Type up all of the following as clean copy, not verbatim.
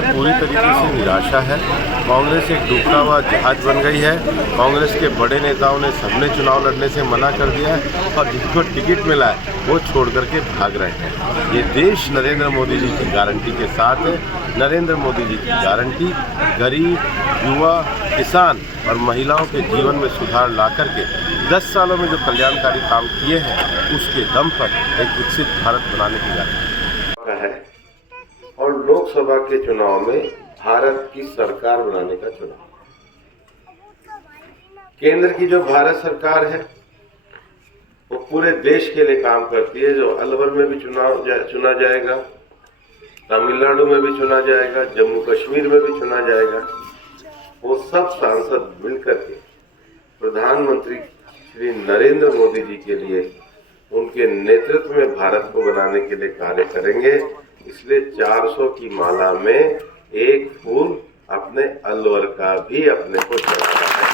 में पूरी तरीके से निराशा है। कांग्रेस एक डूबता हुआ जहाज बन गई है। कांग्रेस के बड़े नेताओं ने सबने चुनाव लड़ने से मना कर दिया है और जिनको टिकट मिला है वो छोड़ करके भाग रहे हैं। ये देश नरेंद्र मोदी जी की गारंटी के साथ है। नरेंद्र मोदी जी की गारंटी गरीब, युवा, किसान और महिलाओं के जीवन में सुधार ला करके 10 सालों में जो कल्याणकारी काम किए हैं उसके दम पर एक विकसित भारत बनाने की गारंटी है। और लोकसभा के चुनाव में भारत की सरकार बनाने का चुनाव। केंद्र की जो भारत सरकार है वो पूरे देश के लिए काम करती है। जो अलवर में भी चुना जाएगा, तमिलनाडु में भी चुना जाएगा, जम्मू कश्मीर में भी चुना जाएगा, वो सब सांसद मिलकर के प्रधानमंत्री श्री नरेंद्र मोदी जी के लिए, उनके नेतृत्व में भारत को बनाने के लिए कार्य करेंगे। इसलिए 400 की माला में एक फूल अपने अलवर का भी अपने को चढ़ाना है।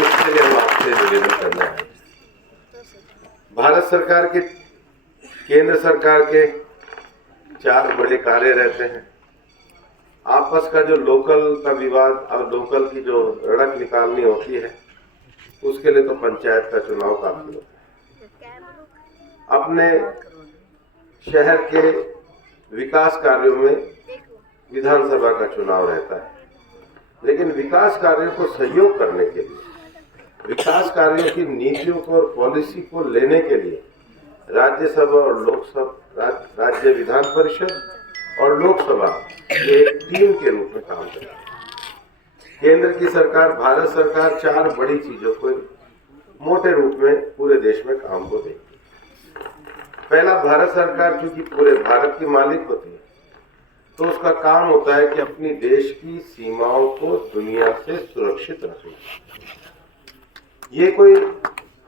इसके लिए हम आपसे निवेदन करना है। भारत सरकार के, केंद्र सरकार के 4 बड़े कार्य रहते हैं। आपस का जो लोकल का विवाद और लोकल की जो रड़क निकालनी होती है उसके लिए तो पंचायत का चुनाव काफी होता है। अपने शहर के विकास कार्यों में विधानसभा का चुनाव रहता है। लेकिन विकास कार्यों को सहयोग करने के लिए, विकास कार्यों की नीतियों को और पॉलिसी को लेने के लिए राज्यसभा और लोकसभा, राज्य विधान परिषद और लोकसभा एक टीम के रूप में काम करती है। केंद्र की सरकार, भारत सरकार 4 बड़ी चीजों को मोटे रूप में पूरे देश में काम को देती है। पहला, भारत सरकार चूंकि पूरे भारत की मालिक होती है तो उसका काम होता है कि अपनी देश की सीमाओं को दुनिया से सुरक्षित रखना। ये कोई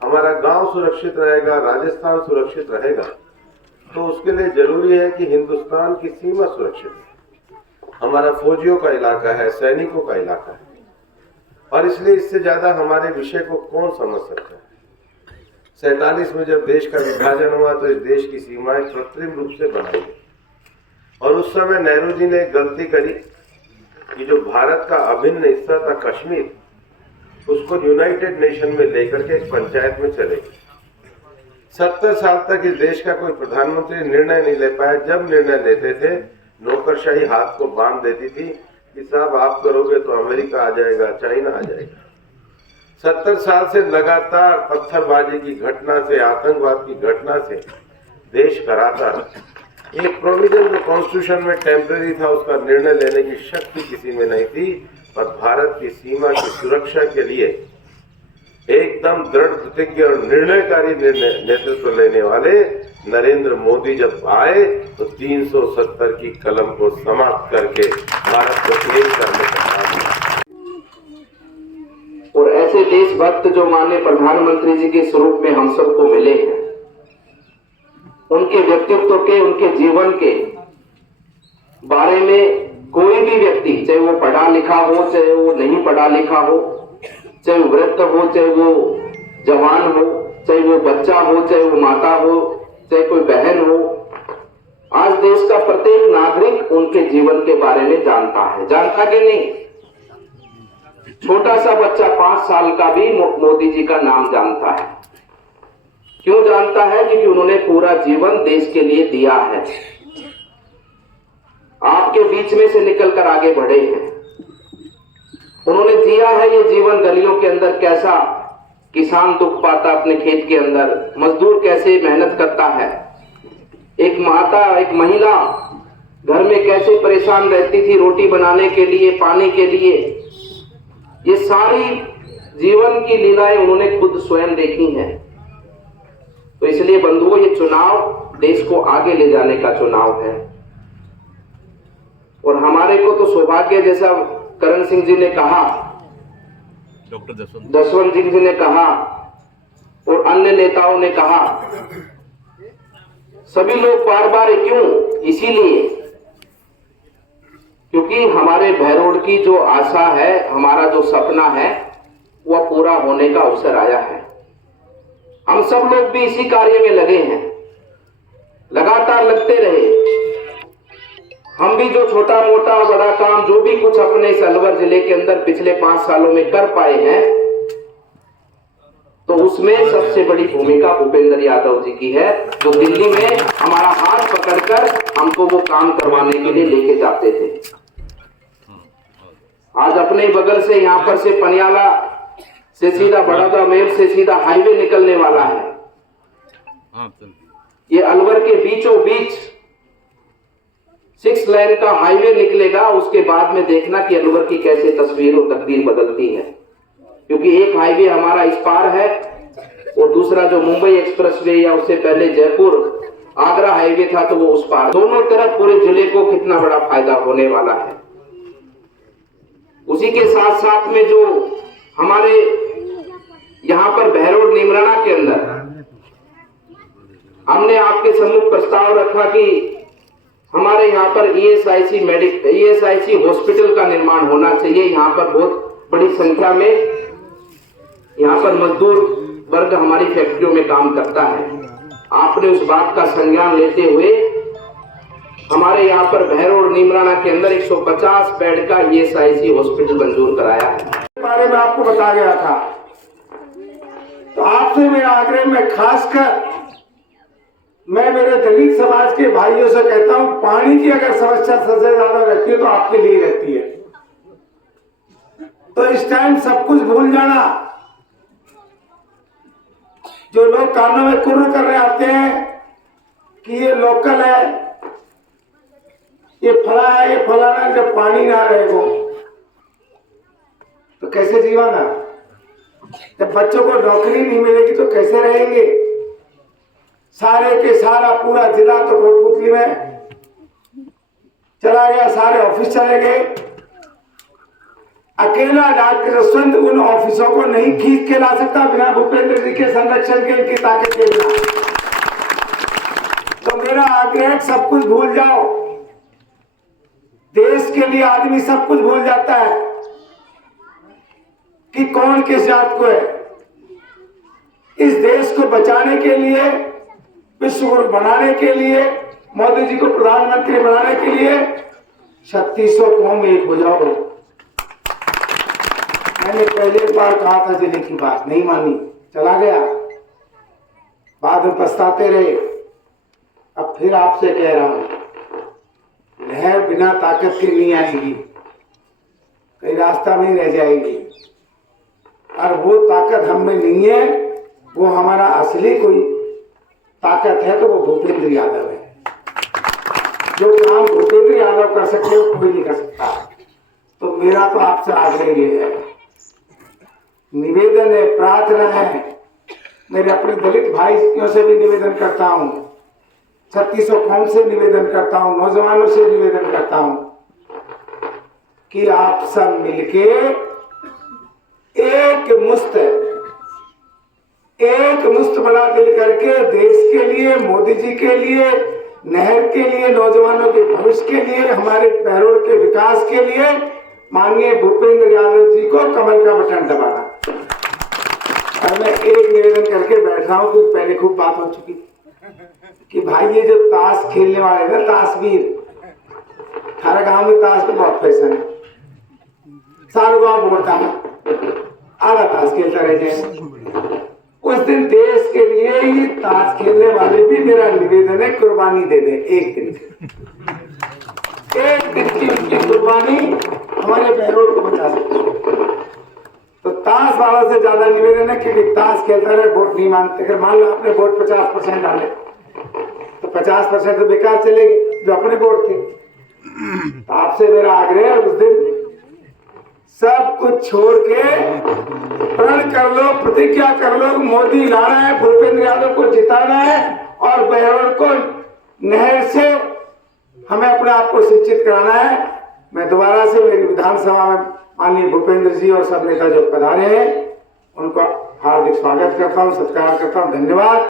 हमारा गांव सुरक्षित रहेगा, राजस्थान सुरक्षित रहेगा तो उसके लिए जरूरी है कि हिंदुस्तान की सीमा सुरक्षित है। हमारा फौजियों का इलाका है, सैनिकों का इलाका है और इसलिए इससे ज्यादा हमारे विषय को कौन समझ सकता है। 47 में जब देश का विभाजन हुआ तो इस देश की सीमाएं कृत्रिम रूप से बनाई गई और उस समय नेहरू जी ने गलती करी कि जो भारत का अभिन्न हिस्सा था कश्मीर, उसको यूनाइटेड नेशन में लेकर के एक पंचायत में चले गए। 70 साल तक इस देश का कोई प्रधानमंत्री निर्णय नहीं ले पाया। जब निर्णय लेते थे नौकरशाही हाथ को बांध देती थी कि साहब आप करोगे तो अमेरिका आ जाएगा, चाइना आ जाएगा। 70 साल से लगातार पत्थरबाजी की घटना से, आतंकवाद की घटना से देश कराता रहा। एक प्रोविजन जो कॉन्स्टिट्यूशन में टेम्परेरी था उसका निर्णय लेने की शक्ति किसी में नहीं थी। पर भारत की सीमा की सुरक्षा के लिए एकदम दृढ़ प्रतिज्ञ और निर्णयकारी नेतृत्व लेने वाले नरेंद्र मोदी जब आए तो 370 की कलम को समाप्त करके भारत को एक करने का काम किया। और ऐसे देशभक्त जो माननीय प्रधानमंत्री जी के स्वरूप में हम सबको मिले हैं, उनके व्यक्तित्व के, उनके जीवन के बारे में कोई भी व्यक्ति, चाहे वो पढ़ा लिखा हो, चाहे वो नहीं पढ़ा लिखा हो, चाहे वो वृद्ध हो, चाहे वो जवान हो, चाहे वो बच्चा हो, चाहे वो माता हो, चाहे कोई बहन हो, आज देश का प्रत्येक नागरिक उनके जीवन के बारे में जानता है। जानता कि नहीं? छोटा सा बच्चा 5 साल का भी मोदी जी का नाम जानता है। क्यों जानता है? क्योंकि उन्होंने पूरा जीवन देश के लिए दिया है, आपके बीच में से निकलकर आगे बढ़े हैं। उन्होंने जिया है ये जीवन, गलियों के अंदर कैसा किसान दुख पाता अपने खेत के अंदर, मजदूर कैसे मेहनत करता है, एक माता, एक महिला घर में कैसे परेशान रहती थी रोटी बनाने के लिए, पानी के लिए। ये सारी जीवन की लीलाएं उन्होंने खुद स्वयं देखी हैं। तो इसलिए बंधुओं, ये चुनाव देश को आगे ले जाने का चुनाव है और हमारे को तो सौभाग्य, जैसा करण सिंह जी ने कहा, डॉक्टर जसवंत सिंह जी ने कहा और अन्य नेताओं ने कहा, सभी लोग बार बार क्यों? इसीलिए क्योंकि हमारे भैरोड की जो आशा है, हमारा जो सपना है, वह पूरा होने का अवसर आया है। हम सब लोग भी इसी कार्य में लगे हैं, लगातार लगते रहे। हम भी जो छोटा मोटा बड़ा काम जो भी कुछ अपने इस अलवर जिले के अंदर पिछले 5 सालों में कर पाए हैं, तो उसमें सबसे बड़ी भूमिका भूपेंद्र यादव जी की है, जो दिल्ली में हमारा हाथ पकड़कर हमको वो काम करवाने के लिए लेके जाते थे। आज अपने बगल से यहाँ पर से पनियाला से सीधा बड़ौदा मेल से सीधा हाईवे निकलने वाला है। ये अलवर के बीचों बीच 6 लेन का हाईवे निकलेगा। उसके बाद में देखना कि अलवर की कैसे तस्वीर और तकदीर बदलती है, क्योंकि एक हाईवे हमारा इस पार है और दूसरा जो मुंबई एक्सप्रेसवे या उससे पहले जयपुर आगरा हाईवे था तो वो उस पार। दोनों तरफ पूरे जिले को कितना बड़ा फायदा होने वाला है। उसी के साथ साथ में जो हमारे यहाँ पर बहरोड निमराना के अंदर हमने आपके सम्मुख प्रस्ताव रखा कि हमारे यहाँ पर ईएसआईसी हॉस्पिटल का निर्माण होना चाहिए। यहाँ पर बहुत बड़ी संख्या में यहाँ पर मजदूर वर्ग हमारी फैक्ट्रियों में काम करता है। आपने उस बात का संज्ञान लेते हुए हमारे यहाँ पर बहरोड निमराना के अंदर 150 बेड का ईएसआईसी हॉस्पिटल मंजूर कराया है। इस बारे में आपको बताया गया था, तो आपसे मेरा आग्रह में खासकर मैं मेरे दलित समाज के भाइयों से कहता हूं, पानी की अगर समस्या सबसे ज्यादा रहती है तो आपके लिए रहती है। तो इस टाइम सब कुछ भूल जाना। जो लोग कानों में कुर्र कर रहे आते हैं कि ये लोकल है, ये फला है, ये फलाना, जब पानी ना रहेगा तो कैसे जीवाना? जब बच्चों को नौकरी नहीं मिलेगी तो कैसे रहेंगे? सारे के सारा पूरा जिला तो कोटपुतली में चला गया, सारे ऑफिस चले गए। अकेला डॉक्टर जसवंत उन ऑफिसों को नहीं खींच के ला सकता बिना भूपेंद्र जी के संरक्षण के, इनकी ताकत के बिना। तो मेरा आग्रह, सब कुछ भूल जाओ। देश के लिए आदमी सब कुछ भूल जाता है कि कौन किस जात को है। इस देश को बचाने के लिए, विश्व गुरु बनाने के लिए, मोदी जी को प्रधानमंत्री बनाने के लिए 3600 कौम एक हो जाओ। मैंने पहले बार कहा था, जिले की बात नहीं मानी, चला गया, बाद में पछताते रहे। अब फिर आपसे कह रहा हूं, लहर बिना ताकत के नहीं आएगी, कई रास्ता में रह जाएगी। और वो ताकत हम में नहीं है। वो हमारा असली कोई ताकत है तो वो भूपेंद्र यादव है। जो काम भूपेंद्र यादव कर सकते हो कोई नहीं कर सकता। तो मेरा तो आपसे आग्रह ये है, निवेदन है, प्रार्थना है, मेरे अपने दलित भाइयों से भी निवेदन करता हूँ, 3600 कौम से निवेदन करता हूँ, नौजवानों से निवेदन करता हूँ कि आप सब मिलके एक मुश्त बड़ा दिल करके देश के लिए, मोदी जी के लिए, नहर के लिए, नौजवानों के भविष्य के लिए, हमारे बहरोड के विकास के लिए माननीय भूपेंद्र यादव जी को कमल का बटन दबाना। और मैं एक निवेदन करके बैठ रहा हूँ, क्योंकि पहले खूब बात हो चुकी कि भाई ये जो ताश खेलने वाले ना, ताशवीर, हर गांव में ताश तो बहुत फैशन है। सारे गांव बोलता है आधा ताश खेलता रह जाए। उस दिन देश के लिए ही ताश खेलने वाले भी, मेरा निवेदन है, कुर्बानी दे दे। एक दिन की उनकी कुर्बानी हमारे बहरोड को बचा सकती है। तो ताश वालों से ज्यादा निवेदन है, क्योंकि ताश खेलता रहे, वोट नहीं मानते। अगर मान लो आपने वोट 50% डाले तो 50% तो बेकार चलेगी जो अपने वोट थे। तो आपसे मेरा आग्रह है, उस दिन सब कुछ छोड़ के प्रण कर लो, प्रतिज्ञा कर लो, मोदी लाना है, भूपेंद्र यादव को जिताना है और बहरोड को नहर से हमें अपने आप को सिंचित कराना है। मैं दोबारा से मेरी विधानसभा में माननीय भूपेंद्र जी और सब नेता जो पधारे हैं उनको हार्दिक स्वागत करता हूँ, सत्कार करता हूँ। धन्यवाद।